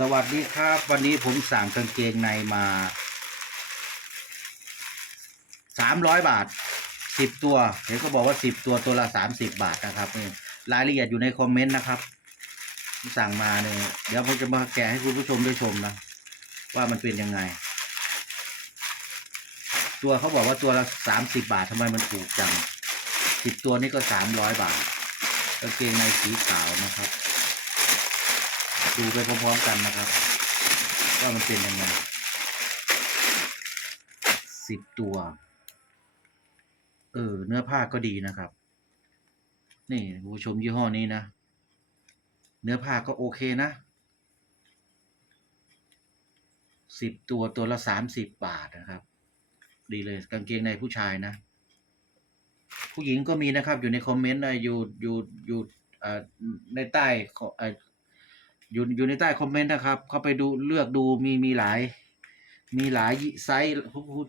สวัสดีครับ วันนี้ผมสั่งกางเกงในมาสามร้อยบาทสิบตัวเห็นเขาบอกว่าสิบตัวตัวละสามสิบบาทนะครับนี่รายละเอียดอยู่ในคอมเมนต์นะครับสั่งมาเนี่ยเดี๋ยวผมจะมาแกะให้คุณผู้ชมได้ชมนะว่ามันเป็นยังไง ตัวเขาบอกว่าตัวละสามสิบบาททำไมมันถูกจังสิบตัวนี่ก็สามร้อยบาทกางเกงในสีขาวนะครับ ดูไปพร้อมๆกันนะครับว่ามันเป็นยังไงสิบตัว เออ เนื้อผ้าก็ดีนะครับ นี่ผู้ชมยี่ห้อนี้นะ เนื้อผ้าก็โอเคนะสิบตัวตัวละสามสิบบาทนะครับ ดีเลยกางเกงในผู้ชายนะ ผู้หญิงก็มีนะครับ อยู่ในคอมเมนต์นะอยู่อยู่อยู่อ่าในใต้ข อยู่อยู่ในใต้คอมเมนต์นะครับ เข้าไปดูเลือกดูมีมีหลาย มีหลายไซส์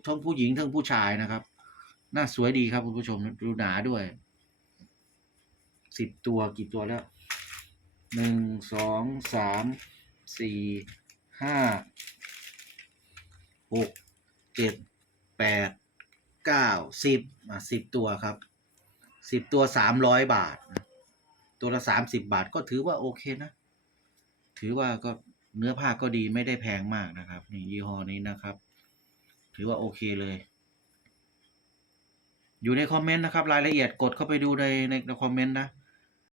ทั้งผู้หญิงทั้งผู้ชายนะครับ น่าสวยดีครับคุณผู้ชมดูหนาด้วยสิบตัวกี่ตัวแล้วหนึ่งสองสามสี่ห้าหกเจ็ดแปดเก้าสิบอะสิบตัวครับสิบตัวสามร้อยบาท ตัวละสามสิบบาทก็ถือว่าโอเคนะ ถือว่าก็เนื้อผ้าก็ดีไม่ได้แพงมากนะครับ นี่ยี่ห้อนี้นะครับ ถือว่าโอเคเลย อยู่ในคอมเมนต์นะครับ รายละเอียดกดเข้าไปดูในในคอมเมนต์นะ